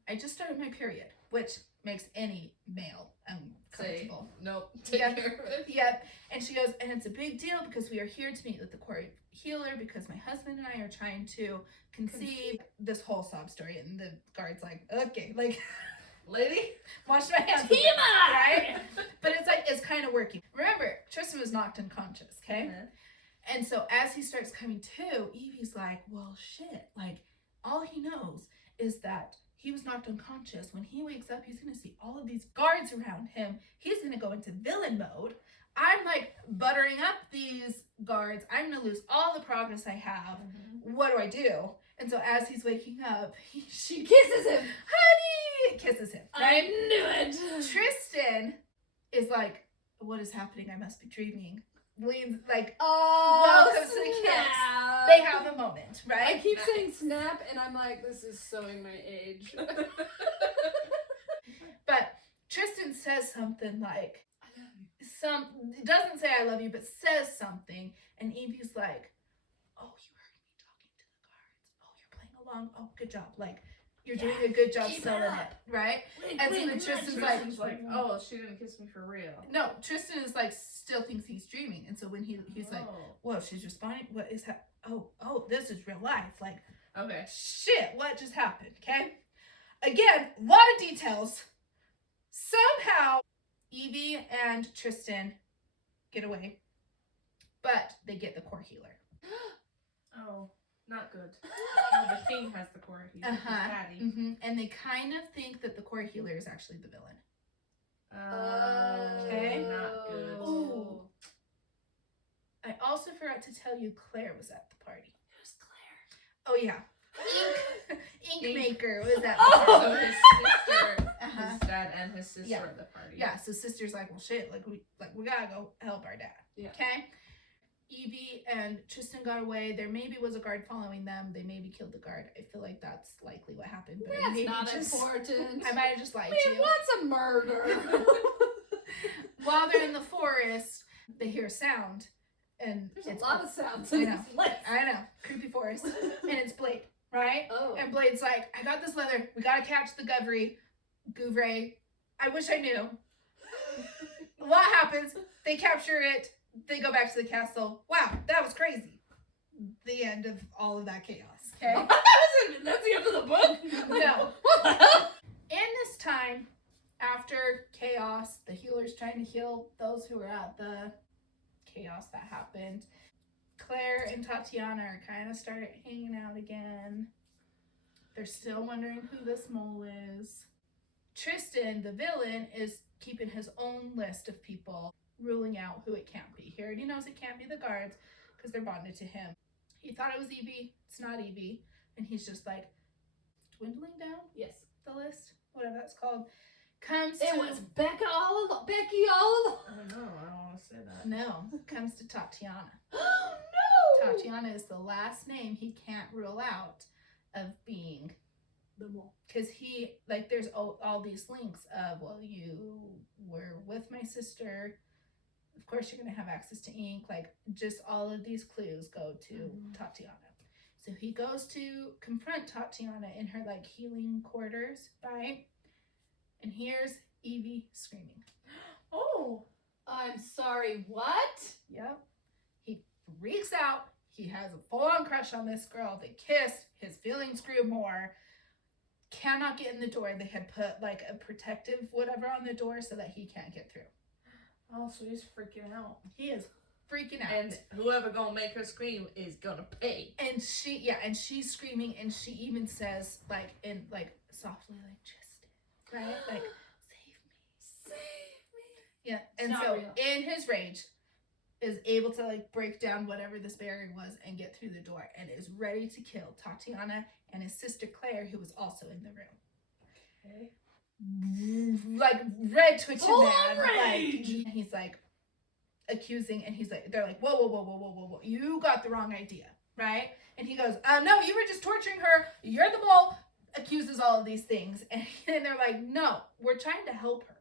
I just started my period, which makes any male Say, uncomfortable. nope, take Yep. care of it. Yep. And she goes, and it's a big deal because we are here to meet with the core healer because my husband and I are trying to conceive this whole sob story. And the guard's like, okay, like, Lady? wash my hands. TMI! Right? But it's like, it's kind of working. Remember, Tristan was knocked unconscious, okay? Uh-huh. And so as he starts coming to, Evie's like, well, shit. Like, all he knows is that he was knocked unconscious. When he wakes up, he's going to see all of these guards around him. He's going to go into villain mode. I'm like buttering up these guards. I'm going to lose all the progress I have. Mm-hmm. What do I do? And so as he's waking up, She kisses him. honey, kisses him. I Right? knew it. Tristan is like, what is happening? I must be dreaming. Leans like, Oh, welcome to the kiss. snap. They have a moment, I right? keep saying snap, and I'm like, this is showing my age. But Tristan says something like, doesn't say I love you, but says something. And Evie's like, oh, you heard me talking to the guards. Oh, you're playing along. Oh, good job. Like, you're doing a good job keep it selling up. it, right? And so then Tristan's like, oh, she didn't kiss me for real. no, Tristan is like, still thinks he's dreaming. And so when he's like, Oh. whoa, she's responding. What is that? Oh, this is real life. Like, Okay. shit, what just happened? Okay. Again, a lot of details. Somehow, Evie and Tristan get away, but they get the core healer. Oh, not good. Oh, the king has the core. He's daddy. And they kind of think that the core healer is actually the villain. Okay. Not good. Ooh. I also forgot to tell you Claire was at the party. Who's Claire? Oh yeah. Ink Maker was at the Oh. party. So his sister, Uh-huh. his dad, and his sister Yeah. at the party. Yeah, so sister's like, well shit, we gotta go help our dad. Yeah. Okay? Evie and Tristan got away. There maybe was a guard following them. They maybe killed the guard. I feel like that's likely what happened. But I That's maybe not just, important. I might have just lied to Man, you. what's a murder? While they're in the forest, they hear a sound. And There's it's a lot of sounds I in know. this place. I know. Creepy forest. And it's Blade, right? Oh. And Blade's like, I got this leather. We gotta catch the Gouvre. I wish I knew. What happens? They capture it. they go back to the castle. Wow, that was crazy. The end of all of that chaos. Okay. That's the end of the book? No. What the hell? In this time, after chaos, the healer's trying to heal those who were at the chaos that happened. Claire and Tatiana are kind of started hanging out again. They're still wondering who this mole is. Tristan, the villain, is keeping his own list of people, ruling out who it can't be. He already knows it can't be the guards because they're bonded to him. He thought it was Evie. It's not Evie. And he's just like dwindling down Yes. the list, whatever that's called. Comes It to was Becca all along. Becky all along. I don't know. I don't want to say that. no, comes to Tatiana. Oh no! Tatiana is the last name he can't rule out of being, The mole. because he, like, there's all these links of, well, you were with my sister, of course you're going to have access to ink, like, just all of these clues go to Tatiana. So he goes to confront Tatiana in her, like, healing quarters, right? And here's Evie screaming. Oh. I'm sorry, what? Yep. He freaks out. He has a full-on crush on this girl. They kiss. His feelings grew more. Cannot get in the door. They had put, like, a protective whatever on the door so that he can't get through. Oh, so he's freaking out. He is freaking out. And whoever gonna make her scream is gonna pay. And she's screaming, and she even says, like, in, like, softly, like, Tristan, right? Like, save me. Yeah. And Not so real. in his rage is able to, like, break down whatever this barrier was and get through the door, and is ready to kill Tatiana and his sister Claire, who was also in the room. Okay. Like, red twitching Full man. on rage! Like, he's like accusing, and he's like, they're like, whoa, you got the wrong idea, right? And he goes, no, you were just torturing her. You're the mole. Accuses all of these things, and they're like, no, we're trying to help her.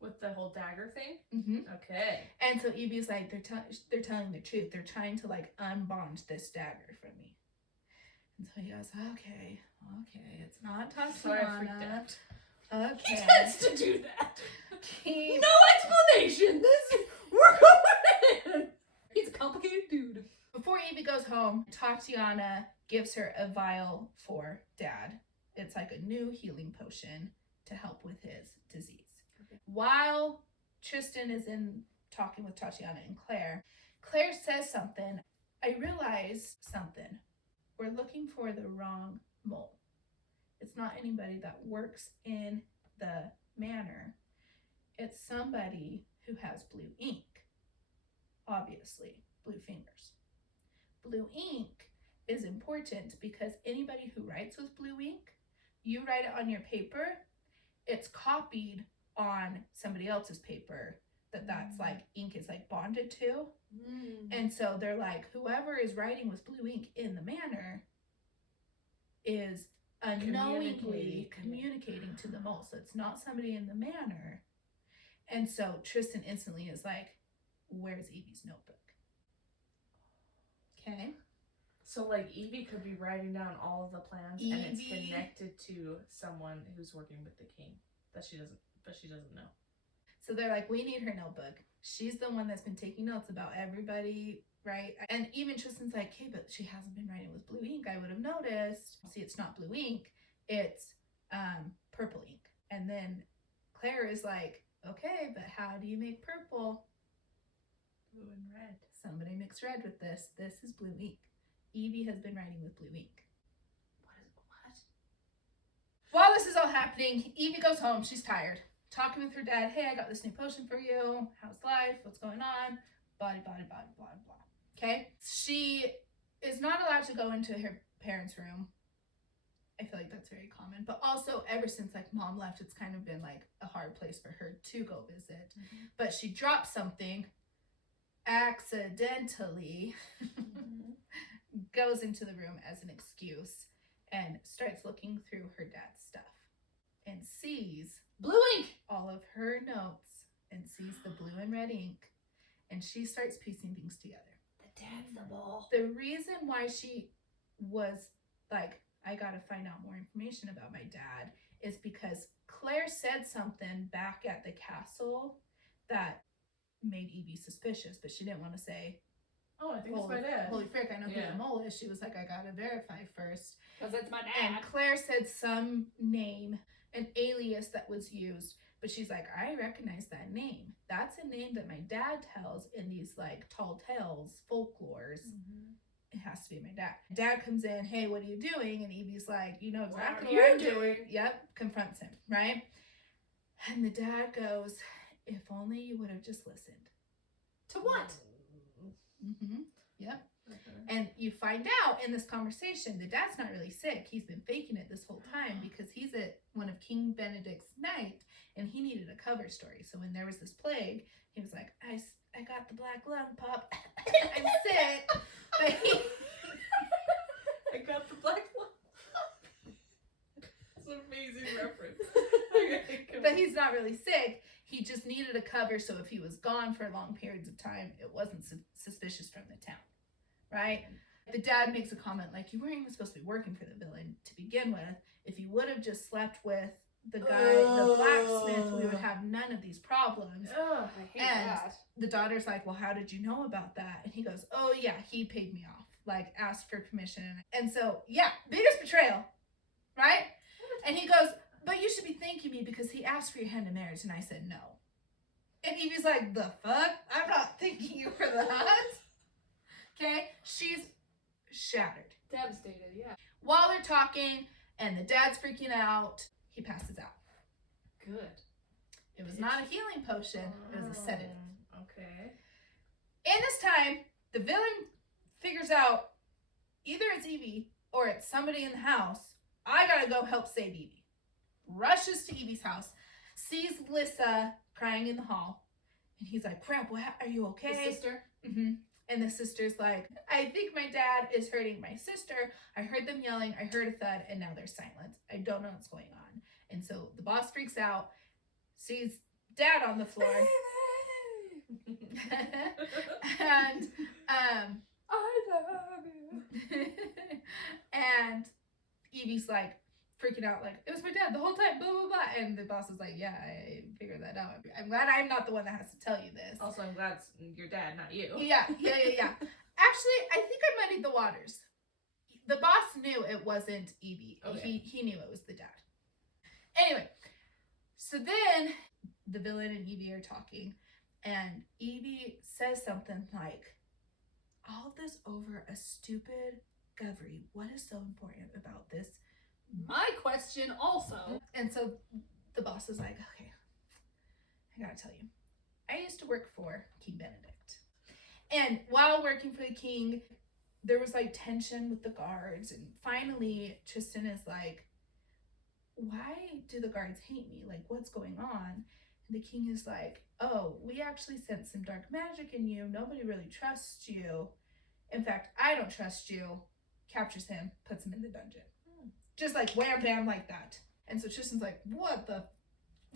With the whole dagger thing? Mm-hmm. Okay. And so Evie's like, they're telling the truth. They're trying to, like, unbond this dagger from me. And so he goes, okay, it's not Tatiana. Sorry, I freaked out. Okay. He tends to do that. He- No explanation. We're going in. He's a complicated dude. Before Evie goes home, Tatiana gives her a vial for Dad. It's like a new healing potion to help with his disease. Okay. While Tristan is in talking with Tatiana and Claire says something. I realize something. We're looking for the wrong mole. It's not anybody that works in the manor. It's somebody who has blue ink. Obviously, blue fingers. Blue ink is important because anybody who writes with blue ink, you write it on your paper, it's copied on somebody else's paper that's like ink is like bonded to. And so they're like, whoever is writing with blue ink in the manor is unknowingly communicating to the mole. So it's not somebody in the manor. And so Tristan instantly is like, where's Evie's notebook? Okay. So, like, Evie could be writing down all of the plans, and it's Evie- connected to someone who's working with the king but she doesn't know. So they're like, we need her notebook. She's the one that's been taking notes about everybody, right? And even Tristan's like, hey, but she hasn't been writing with blue ink. I would have noticed. See, it's not blue ink. It's purple ink. And then Claire is like, okay, but how do you make purple? Blue and red. Somebody mixed red with this. This is blue ink. Evie has been writing with blue ink. What? While this is all happening, Evie goes home. She's tired. Talking with her dad. Hey, I got this new potion for you. How's life? What's going on? Blah, blah, blah, blah, blah. Okay? She is not allowed to go into her parents' room. I feel like that's very common. But also, ever since, like, mom left, it's kind of been, like, a hard place for her to go visit. Mm-hmm. But she dropped something accidentally. Goes into the room as an excuse and starts looking through her dad's stuff and sees Blue ink. all of her notes and sees the blue and red ink, and she starts piecing things together. The dad's the ball. The reason why she was like, I gotta find out more information about my dad is because Claire said something back at the castle that made Evie suspicious, but she didn't want to say, Oh, I think it's my dad. holy frick, I know who Yeah. the mole is. She was like, I gotta verify first. Because it's my And dad. Claire said some name, an alias that was used, but she's like, I recognize that name. That's a name that my dad tells in these like tall tales, folklores. It has to be my dad. Dad comes in, hey, what are you doing? And Evie's like, you know exactly what I'm doing. Yep, confronts him, right? And the dad goes, if only you would have just listened. To what? Mm-hmm. Yep. Okay. And you find out in this conversation, the dad's not really sick. He's been faking it this whole time because he's at one of King Benedict's night and he needed a cover story. So when there was this plague, he was like, I got the black lung, Pop. I'm sick. But he... I got the black one. It's an amazing reference. Okay, come But on. he's not really sick. He just needed a cover so if he was gone for long periods of time, it wasn't suspicious from the town. Right? The dad makes a comment like, you weren't even supposed to be working for the villain to begin with. If you would have just slept with the guy, the blacksmith, we would have none of these problems. Ugh. I hate And that. the daughter's like, well, how did you know about that? And he goes, oh yeah, he paid me off, like asked for permission. And so, yeah, biggest betrayal, right? And he goes, but you should be thanking me because he asked for your hand in marriage. And I said, no. And Evie's like, the fuck? I'm not thanking you for that. Okay? She's shattered. Devastated, yeah. While they're talking and the dad's freaking out, he passes out. Good. It was not a healing potion, it was a sedative. Okay. In this time, the villain figures out either it's Evie or it's somebody in the house. I gotta go help save Evie. Rushes to Evie's house, sees Lissa crying in the hall, and he's like, crap, what, are you okay? The sister. Mm-hmm. And the sister's like, I think my dad is hurting my sister. I heard them yelling, I heard a thud, and now there's silence. I don't know what's going on. And so the boss freaks out, sees dad on the floor. And I love you. and Evie's like freaking out, like, it was my dad the whole time, blah blah blah. And the boss is like, yeah, I figured that out. I'm glad I'm not the one that has to tell you this. Also, I'm glad it's your dad, not you. Yeah. Actually, I think I muddied the waters. The boss knew it wasn't Evie. Okay. He knew it was the dad. Anyway, so then the villain and Evie are talking, and Evie says something like, all of this over a stupid govery. What is so important about this? My question also. And so the boss is like, okay, I gotta tell you, I used to work for King Benedict. And while working for the king, there was like tension with the guards. And finally, Tristan is like, why do the guards hate me? Like, what's going on? And the king is like, oh, we actually sense some dark magic in you. Nobody really trusts you. In fact, I don't trust you. Captures him, puts him in the dungeon. Just like wham bam like that. And so Tristan's like, what the,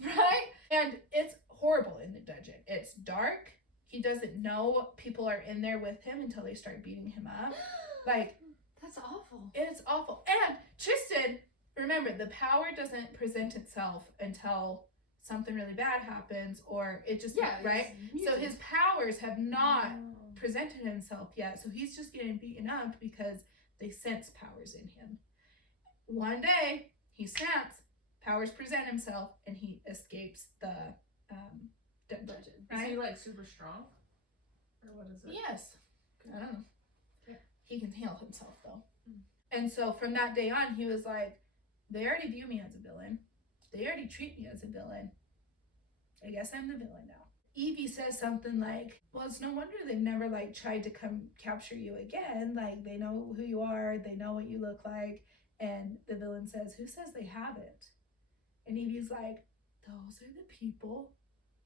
right? And it's horrible in the dungeon. It's dark. He doesn't know people are in there with him until they start beating him up. Like, That's awful. it's awful. And Tristan, remember, the power doesn't present itself until something really bad happens or it just, right? So his powers have not presented himself yet. So he's just getting beaten up because they sense powers in him. One day, he snaps, powers present himself, and he escapes the dungeon. Is Right? he like super strong? Or what is it? Yes. I don't know. Yeah. He can heal himself, though. And so from that day on, he was like, they already view me as a villain. They already treat me as a villain. I guess I'm the villain now. Evie says something like, well, it's no wonder they've never like tried to come capture you again. Like, they know who you are. They know what you look like. And the villain says, who says they haven't? And Evie's like, those are the people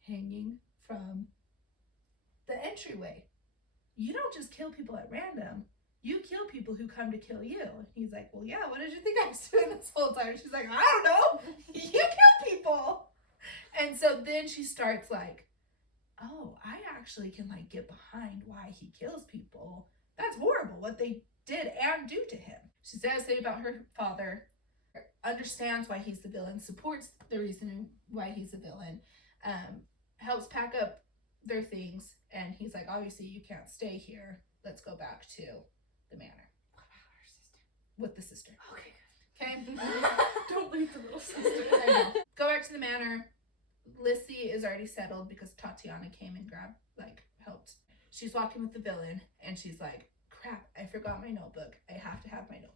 hanging from the entryway. You don't just kill people at random. You kill people who come to kill you. And he's like, well, yeah, what did you think I was doing this whole time? She's like, I don't know. You kill people. And so then she starts like, oh, I actually can like get behind why he kills people. That's horrible what they did and do to him. She's devastated about her father, understands why he's the villain, supports the reason why he's the villain, helps pack up their things, and he's like, obviously you can't stay here. Let's go back to the manor. What about her sister? With the sister. Okay, Okay? Don't leave the little sister. I know. Go back to the manor. Lissy is already settled because Tatiana came and helped. She's walking with the villain, and she's like, crap, I forgot my notebook. I have to have my notebook.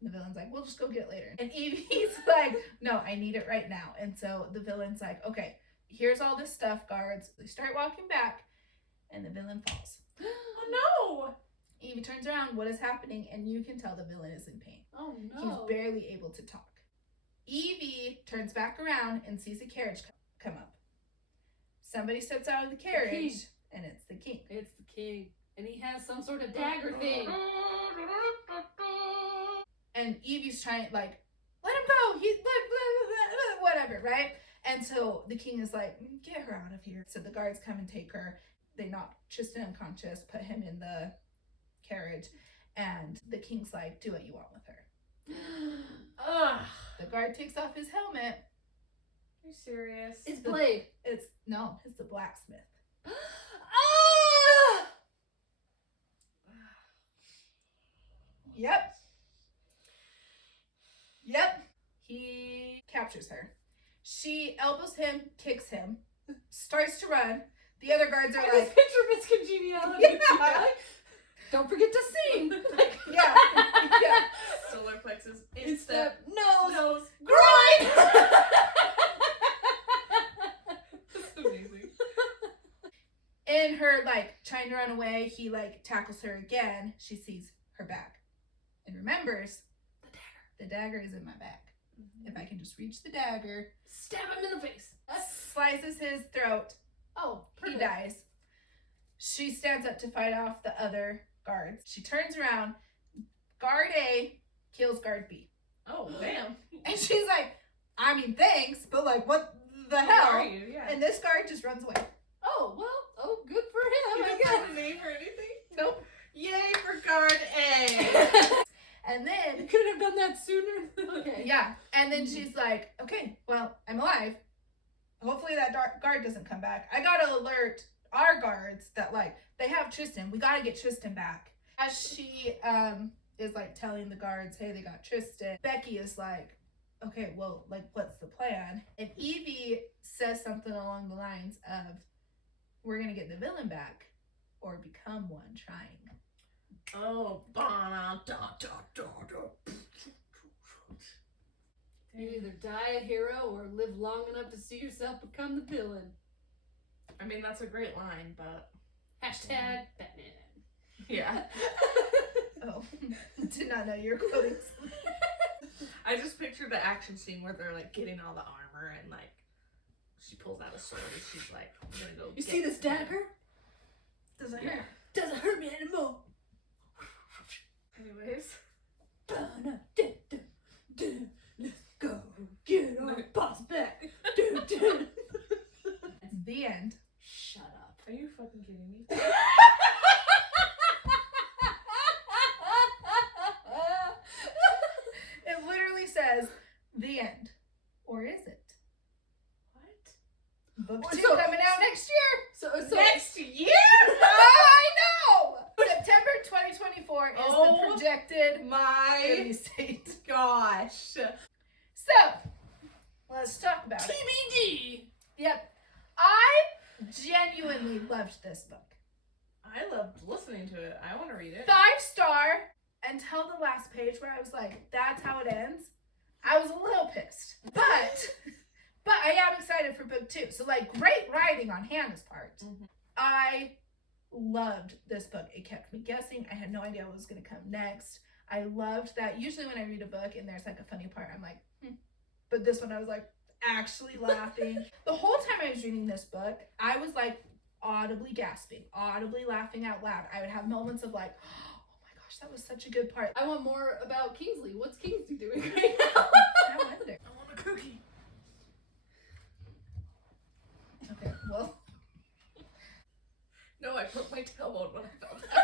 And the villain's like, we'll just go get it later. And Evie's like, no, I need it right now. And so the villain's like, okay, here's all this stuff, guards. They start walking back, and the villain falls. Oh no! Evie turns around, what is happening? And you can tell the villain is in pain. Oh no. He's barely able to talk. Evie turns back around and sees a carriage come up. Somebody steps out of the carriage, and it's the king. It's the king. And he has some sort of dagger thing. And Evie's trying, like, let him go. He's whatever, right? And so the king is like, get her out of here. So the guards come and take her. They knock Tristan unconscious, put him in the carriage, and the king's like, do what you want with her. Ugh. The guard takes off his helmet. Are you serious? It's Blade. It's the blacksmith. Ah! Yep. He captures her. She elbows him, kicks him, starts to run. The other guards are I like, just picture Miss Congeniality. Yeah. Don't forget to sing. Like, yeah. Solar plexus. Instep. Nose. Nose. Groin. That's amazing. In her, trying to run away, he, tackles her again. She sees her back and remembers the dagger is in my back. If I can just reach the dagger, stab him in the face. slices his throat, Oh, he perfect. dies. She stands up to fight off the other guards. She turns around. Guard A kills Guard B. Oh, damn. And she's like, I mean, thanks, but what the Who hell? are you? Yeah. And this guard just runs away. Oh, well, oh, good for You him, I don't guess. have a name or anything? Nope. Yay for guard A. And You then, couldn't have done that sooner. Okay. yeah. And then she's like, okay, well, I'm alive. Hopefully that guard doesn't come back. I gotta alert our guards that, they have Tristan. We gotta get Tristan back. As she is, telling the guards, hey, they got Tristan, Becky is like, okay, well, what's the plan? And Evie says something along the lines of, we're gonna get the villain back or become one trying. Oh, You either die a hero or live long enough to see yourself become the villain. I mean, that's a great line, but Hashtag Batman. yeah. Oh, did not know you were quoting. I just pictured the action scene where they're getting all the armor and she pulls out a sword and she's like, I'm gonna go. You get see this him. dagger? Doesn't Yeah. hurt. Doesn't hurt me anymore. Anyways. Let's go get our boss back. The end. Shut up. Are you fucking kidding me? It literally says the end. Or is it? What? Book Or 2 so- coming out next year. So Next year? I know! September 2024 is Oh the projected My release date. gosh. So, let's talk about it. TBD. Yep. I genuinely loved this book. I loved listening to it. I want to read it. 5-star until the last page where I was like, that's how it ends. I was a little pissed. But I am excited for book 2. So great writing on Hannah's part. Mhm. I loved this book. It kept me guessing. I had no idea what was going to come next. I loved that. Usually when I read a book and there's a funny part, I'm like, But this one I was actually laughing. The whole time I was reading this book, I was audibly gasping, audibly laughing out loud. I would have moments of oh my gosh, that was such a good part. I want more about Kingsley. What's Kingsley doing right now? I wonder. I want a cookie. Okay, well. No, I broke my tailbone when I fell down.